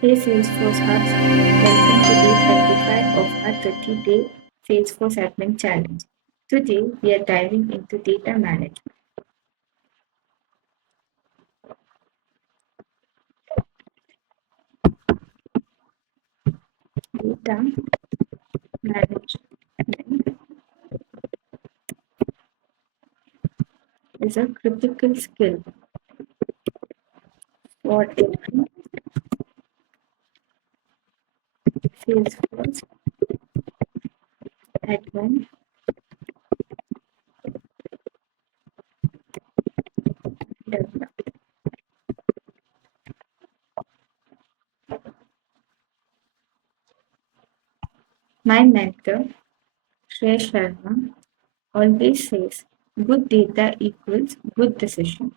Hey Salesforce Hubs, welcome to day 25 of our 30-day Salesforce Admin Challenge. Today we are diving into data management. Data management is a critical skill for every Salesforce admin developer. My mentor, Shrey Sharma, always says good data equals good decisions.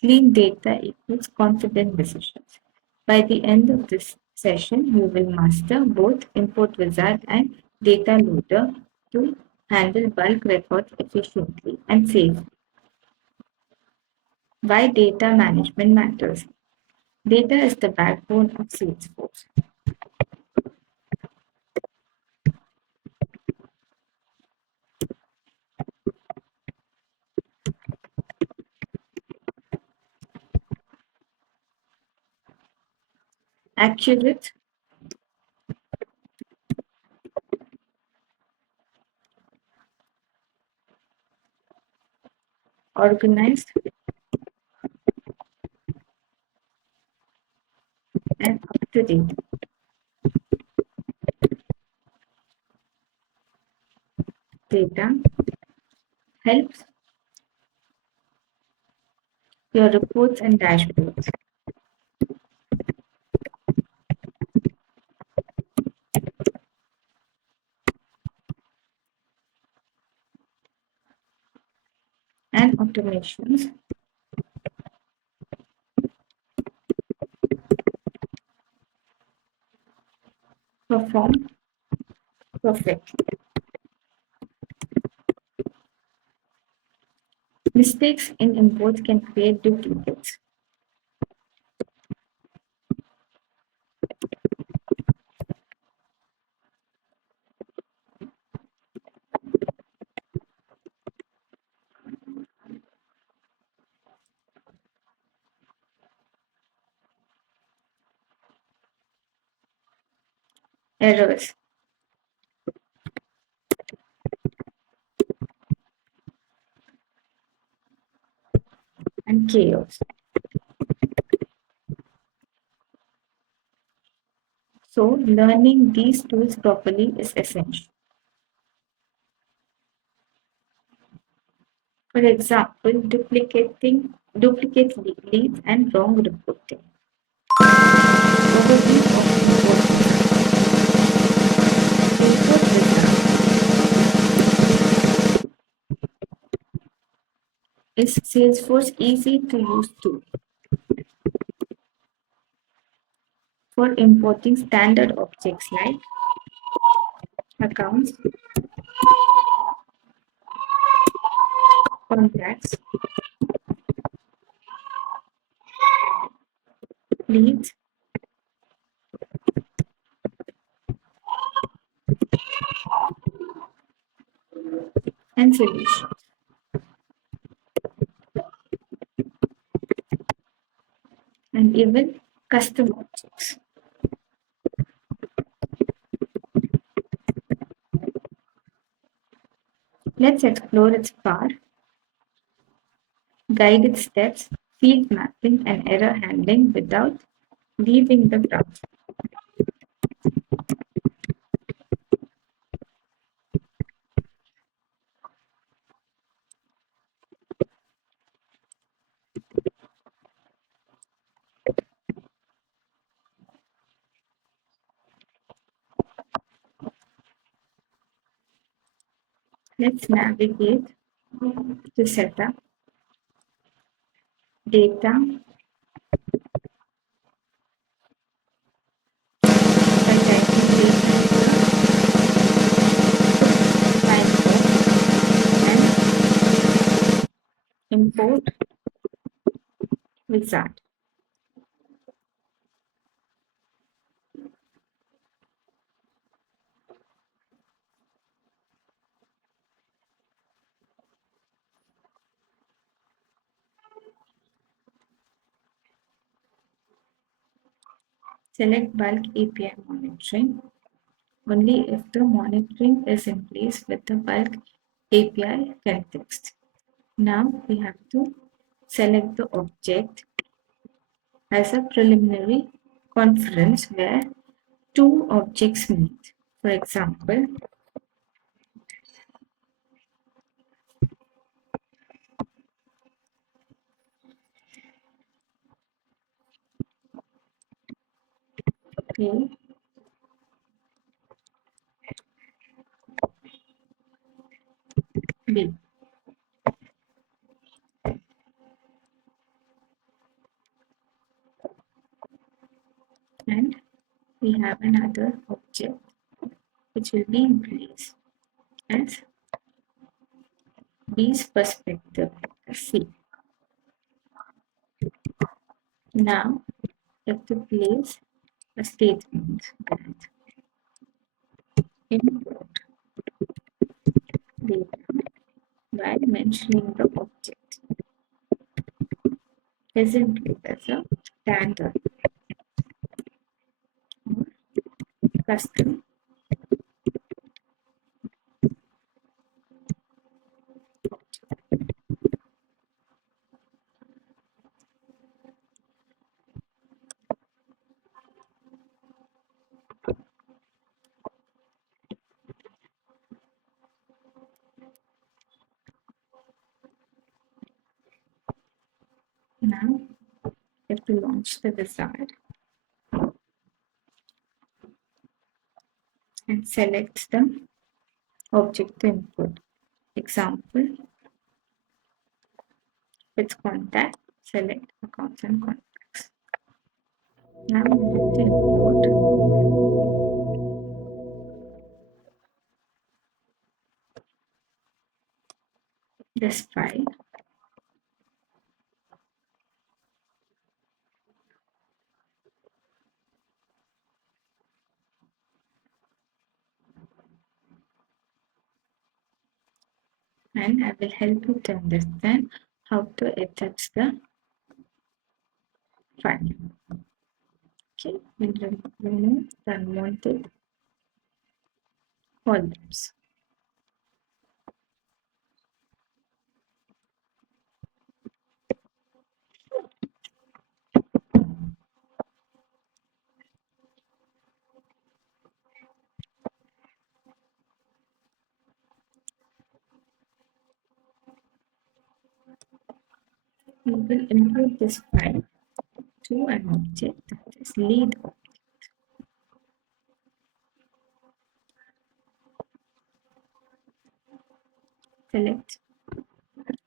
Clean data equals confident decisions. By the end of this session, you will master both import wizard and data loader to handle bulk records efficiently and safely. Why data management matters. Data is the backbone of Salesforce. Accurate, organized, and up to date. Data helps your reports and dashboards. And automations perform perfectly. Mistakes in imports can create duplicates. Errors and chaos. So, learning these tools properly is essential. For example, duplicate leads and wrong reporting. Overview of import wizard is Salesforce easy to use tool for importing standard objects like accounts, contacts, leads, and solutions, and even custom objects. Let's explore its power, guided steps, field mapping, and error handling without leaving the browser. Let's navigate to setup, data, by typing data and import wizard. Select bulk API monitoring only if the monitoring is in place with the bulk API context. Now we have to select the object as a preliminary conference where two objects meet. For example, A, B, and we have another object which will be in place as B's perspective, C. Now we have to place a statement that import data while mentioning the object isn't as a standard or custom. Now we have to launch the wizard and select the object to input. Example, with contact, select accounts and contacts. Now we have to import this file and I will help you to understand how to attach the file. Okay, we'll remove the unwanted columns. We will import this file to an object that is lead object. Select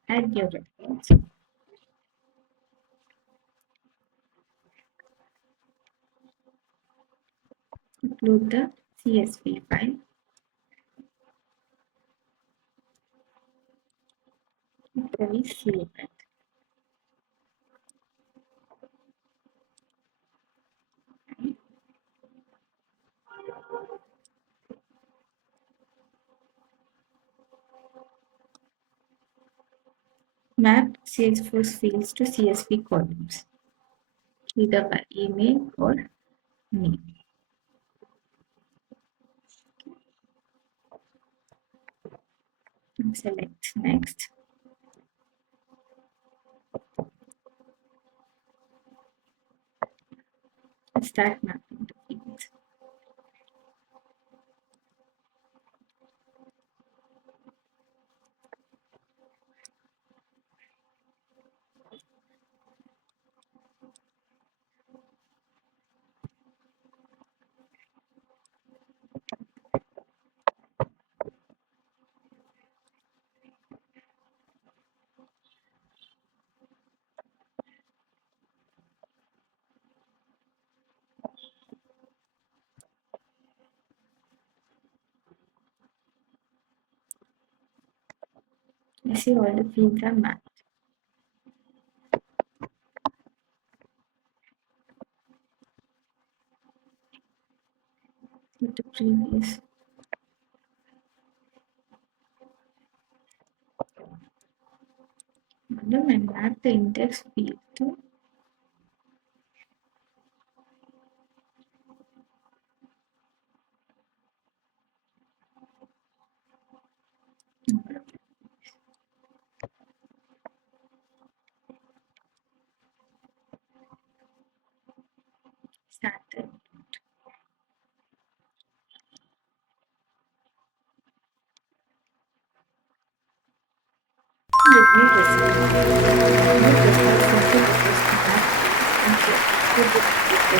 add your records. Upload the CSV file. Then we save it. Map Salesforce fields to CSV columns, either by email or name. And select next. And start mapping the fields. You see all the fields are mapped. With the previous column and map the index field to started. Review receipt. New profile simply refers to map and check who did the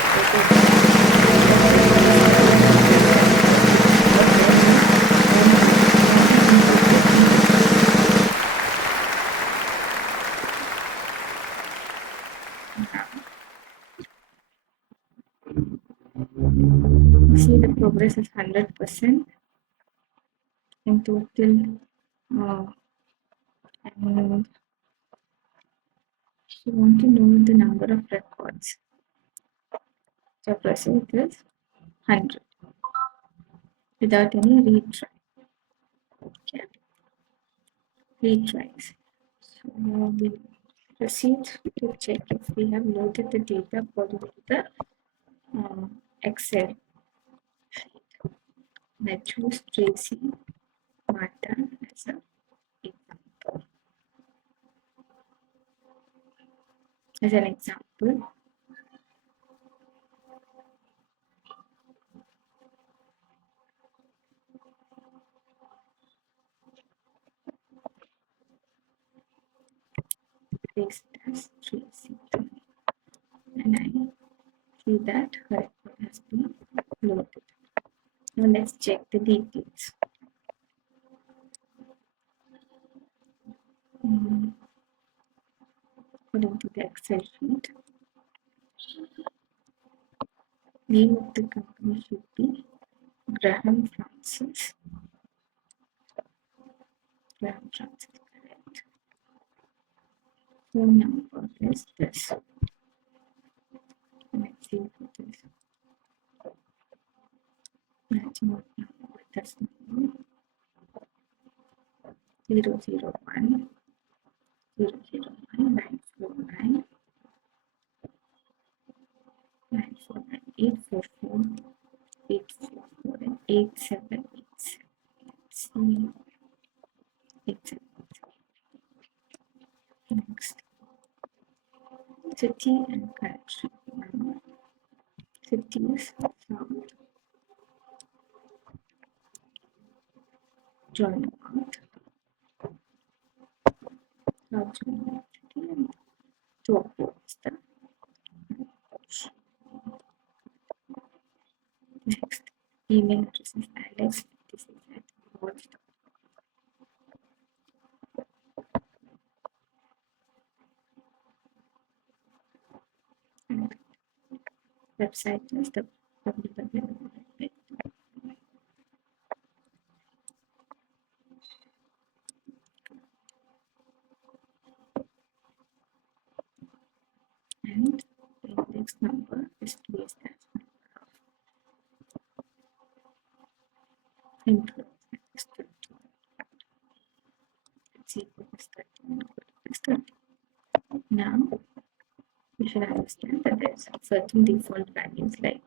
see the progress is 100% in total. And you want to know the number of records. So proceed is 100 without any retry. Okay. Retries. So we proceed to check if we have loaded the data according to the Excel sheet. I choose Tracy Marta as an example. As an example, paste as Tracy, and I see that her record has been loaded. Now let's check the details. According to the Excel sheet, name of the company should be Graham Francis. Graham Francis, correct. Phone number is this. Let's see if it is matching up number with this number. 001 001 949 949 844 844 and 8787. Let's see. 8787. Next. City and country. City is South. Join out. South Join City and Topo is the next. Email address is Alex. This is at website is the public available website. And the index number is placed as employees. Let's see if it is 30. It is 30. Now we should understand that there is certain default values like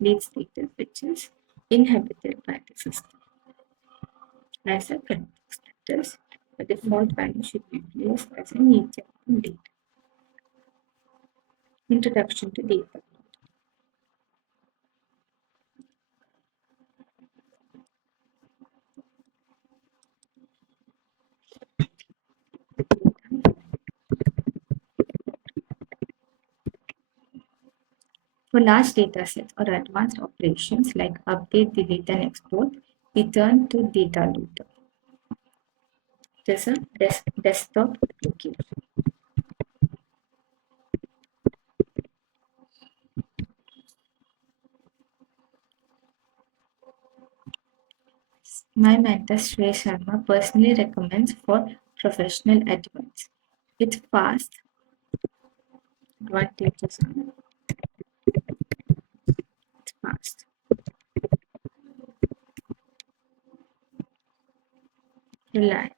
lead status, which is inhabited by the system. As a context status, the default value should be placed as a medium date. Introduction to data. For large data sets or advanced operations like update, delete, and export, we turn to data loader. It is a desktop application. My mentor Shrey Sharma personally recommends for professional admins. It's fast, advantages are it's fast, reliable,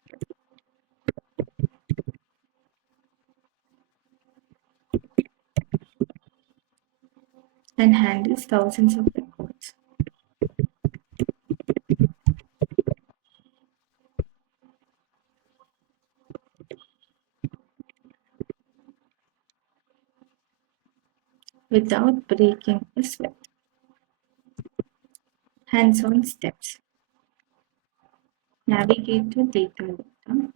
and handles thousands of records. without breaking a sweat. Hands-on steps. Navigate to data data.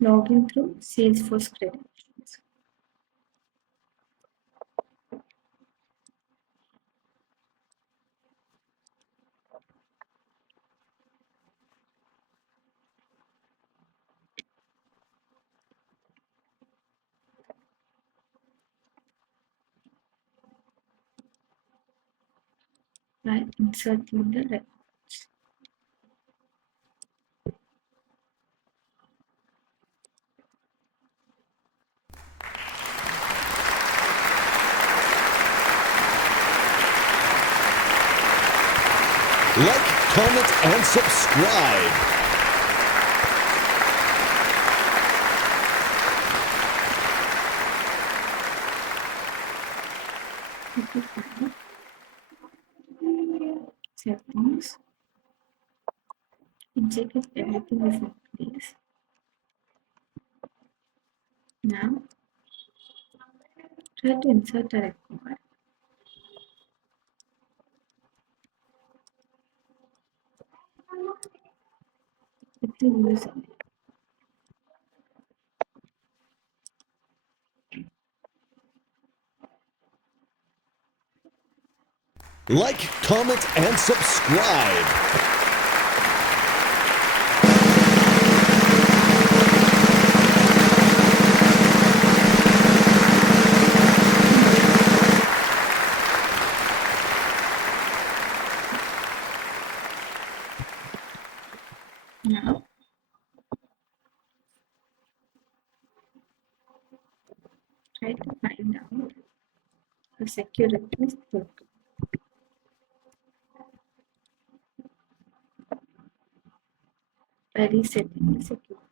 Log in through Salesforce credentials. By inserting the records. Like, comment, and subscribe. Settings. Check if everything is in place. Now, try to insert a record. With the user. Like, comment, and subscribe. Now, try to find out the secure request token by resetting the security.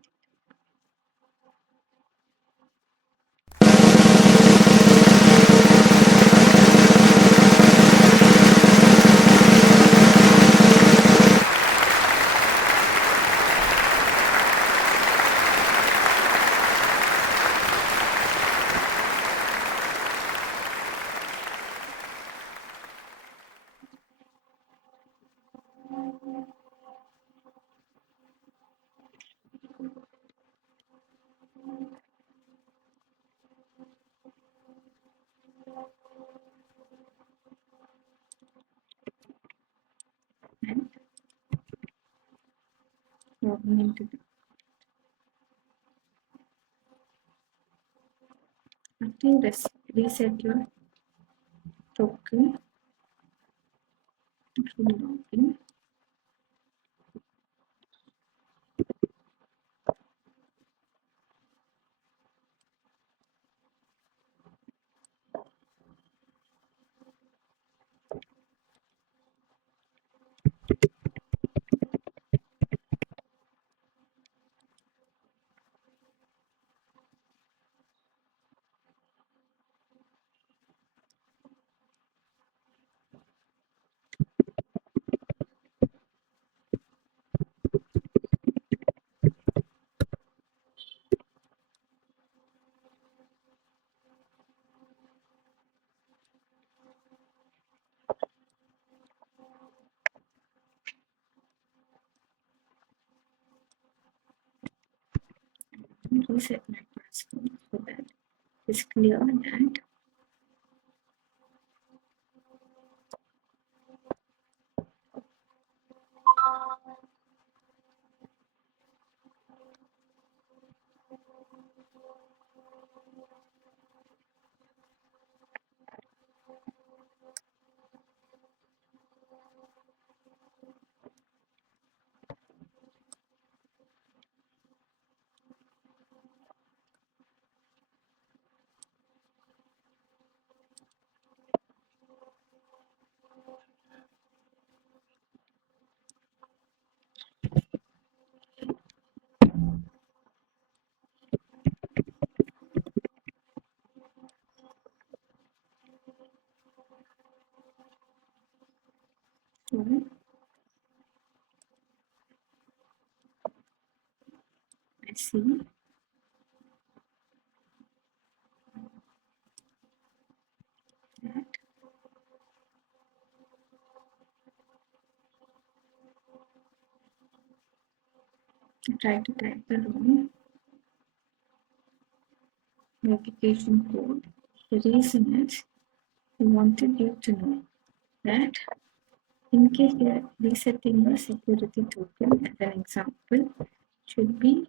And logging into the after you reset your token to login. And reset my password so that it's clear that see that I try to type the wrong verification code. The reason is we wanted you to know that in case you are resetting a security token, as an example, should be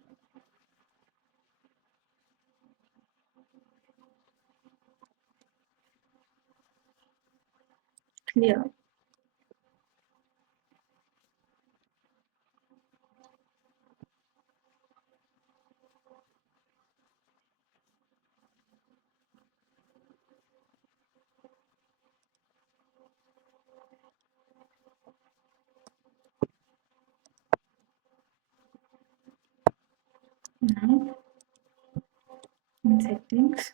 clear. Now in settings,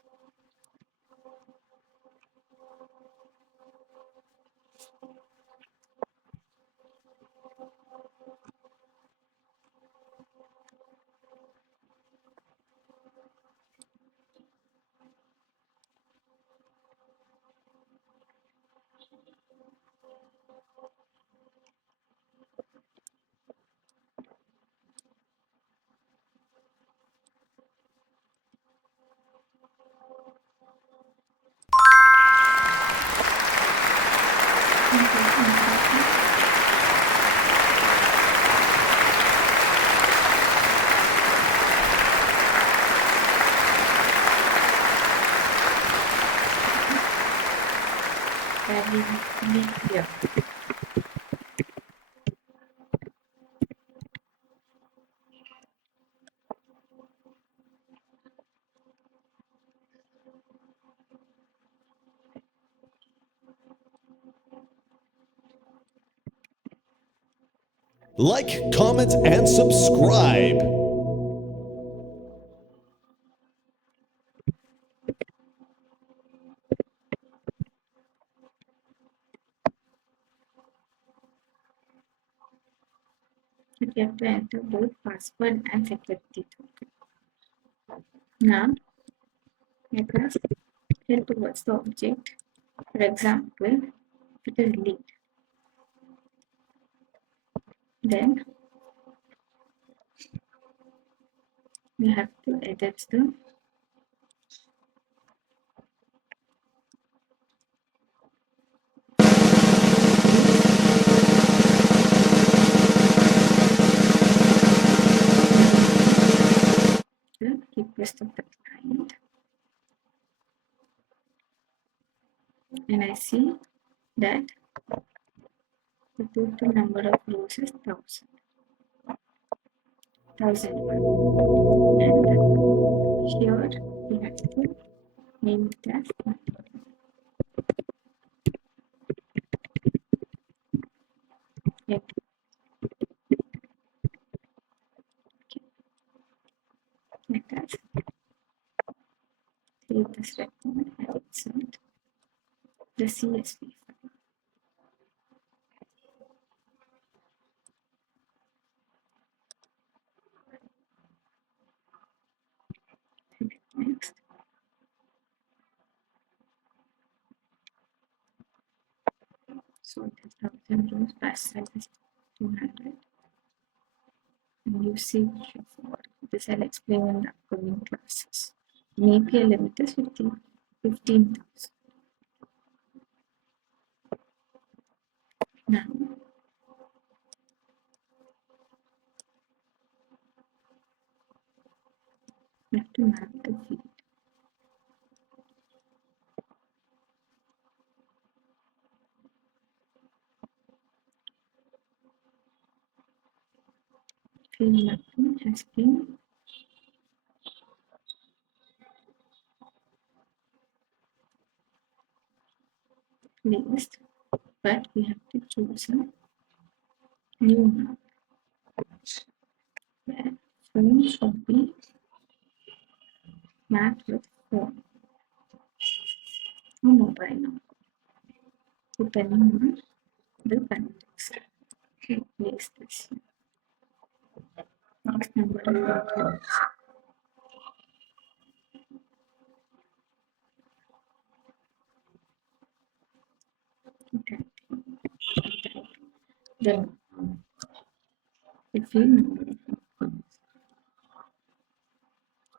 that we have to be clear. Like, comment, and subscribe. But you have to enter both password and security token. Now let us head towards the object. For example, it is lead. Then we have to edit the request of the client, and I see that the total number of rows is 1001. And here we have to name it as let us save this record and insert the CSV file. Next, so it is 1000 rows, batch size is 200, and usage for this I'll explain in the upcoming classes. API limit is 15,000. Now we have to map the field. Field mapping has been placed, but we have to choose a new map where phone should be mapped with phone or mobile number, depending on the context. Okay, place this here. X number of employees. Okay. Then if you number of employees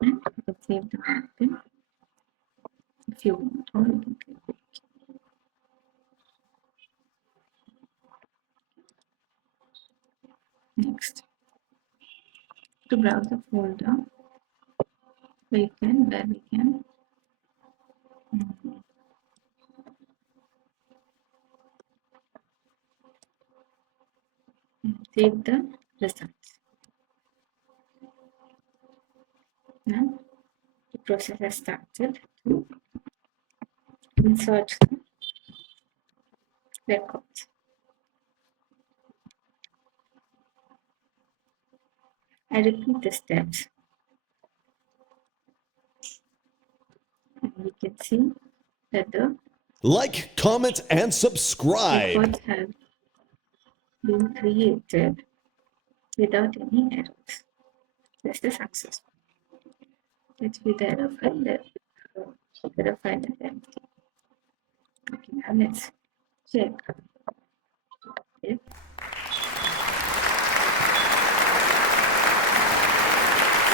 and you save the margin if you want, or you can click it. Next, to browse the folder where we can save the results. Now the process has started to insert the records. I repeat the steps and we can see that the Like, comment, and subscribe. records have been created without any errors. That's the success. Let's be the error file that error file is empty. Okay, now let's check if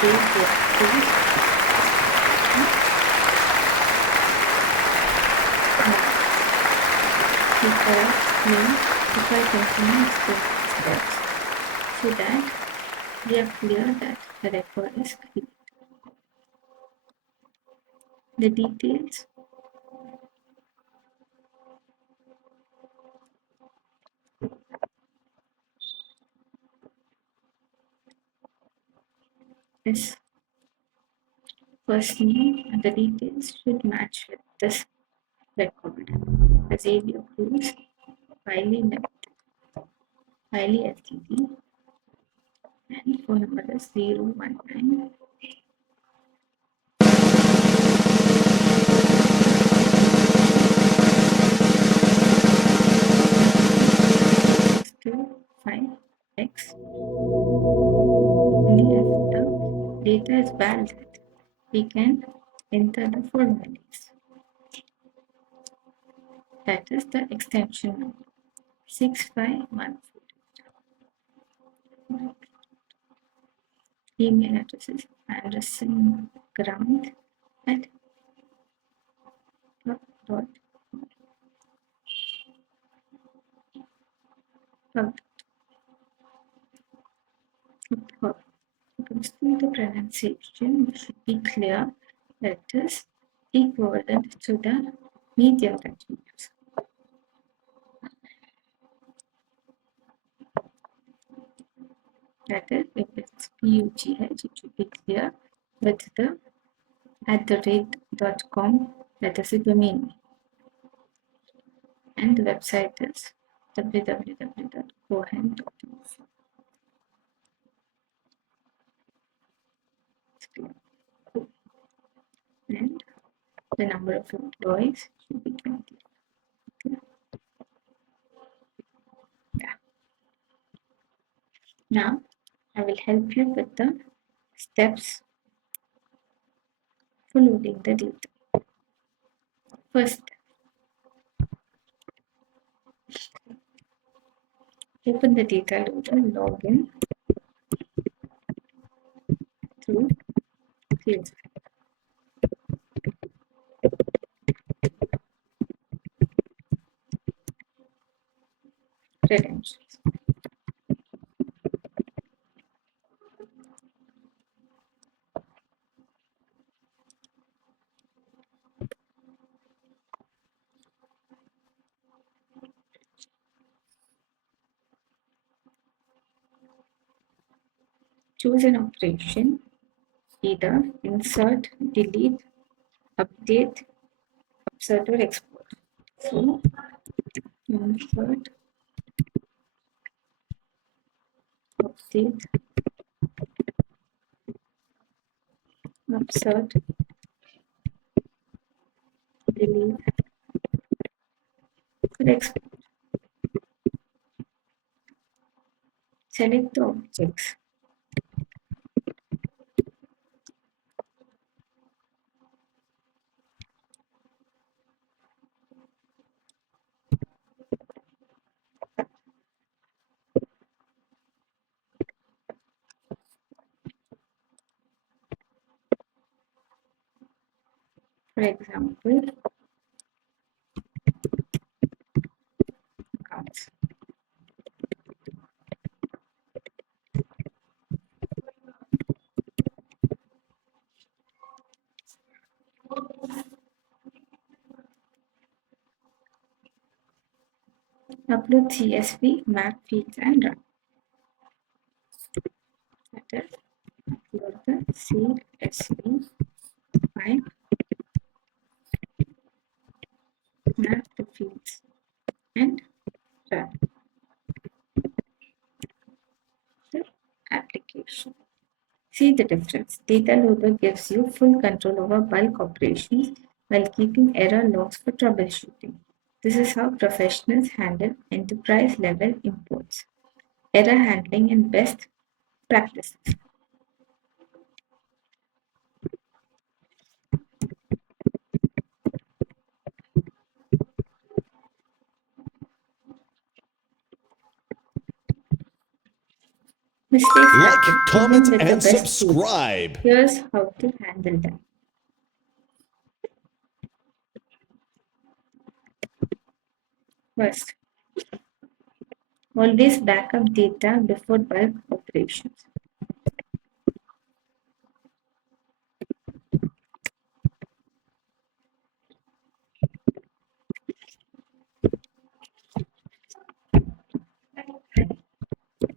the correct name if I continue steps so that we are clear that the record is created. The details is first name and the details should match with this record. As area proves highly limited, highly STD and phone number is 019 5x. Only if the data is valid, we can enter the formalities. That is the extension number 6514. Email address is andersonground at pub.org. Considering the pronunciation should be clear that is equivalent to the medium that we use. That is, if it's PUGH, it should be clear with the @.com, that is the domain name. And the website is www.cohen.info. And the number of employees should be 20. Okay. Yeah. Now I will help you with the steps for loading the data. First, open the data loader, log in through Salesforce. Credentials. Choose an operation, either insert, delete, update, upsert or export. So insert, update, upsert, delete, or export. Select the objects For example, accounts. Upload CSV, map fields and run. That is, upload the CSV file, map the fields and run the application. See the difference. Data loader gives you full control over bulk operations while keeping error logs for troubleshooting. This is how professionals handle enterprise level imports. Error handling and best practices. Mistakes Like, happen comment, even with the and best tools. subscribe. Here's how to handle them. First, always backup data before bulk operations.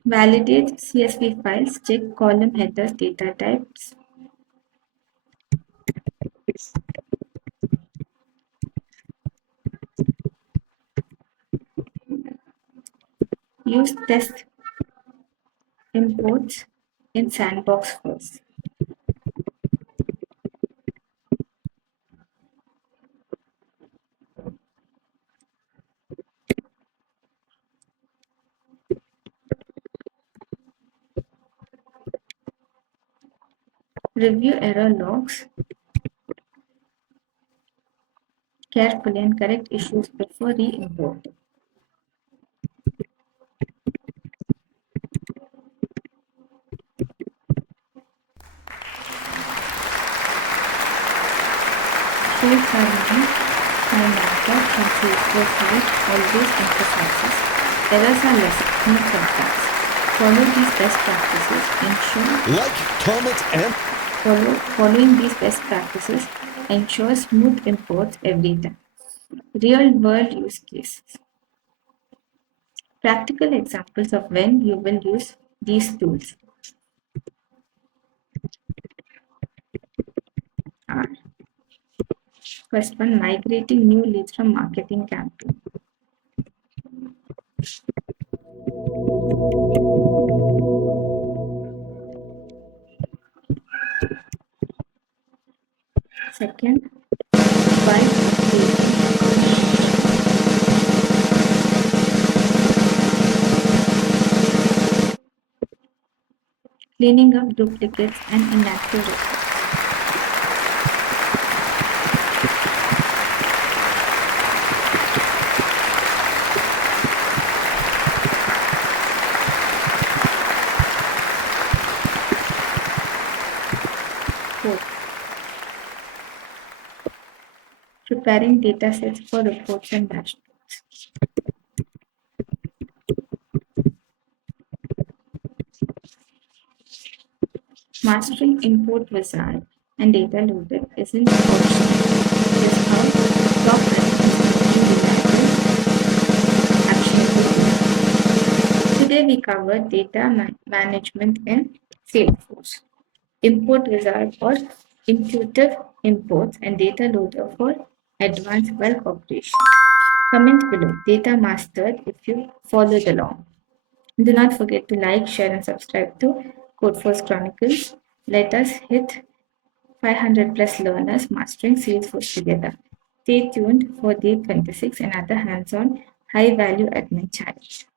Validate CSV files, check column headers, data types. Use test imports in sandbox first. Review error logs carefully and correct issues before re-importing. Shrey Sharma, my mentor from Salesforce Hubs, always emphasizes errors are lessons, not setbacks. Follow these best practices. Like, comment, and Following these best practices ensures smooth imports every time. Real-world use cases. Practical examples of when you will use these tools are: first one, migrating new leads from marketing campaign. Second, bulk updating. Cleaning up duplicates and inactive records. Fourth, preparing datasets for reports and dashboards. Mastering import wizard and data loader isn't optional. It is how top reliable, actionable data. Today we covered data management in Salesforce, import wizard for intuitive imports, and data loader for advanced bulk operations. Comment below, data mastered, if you followed along. Do not forget to like, share, and subscribe to Codeforce Chronicles. Let us hit 500 plus learners mastering Salesforce together. Stay tuned for day 26, another hands on high value admin challenge.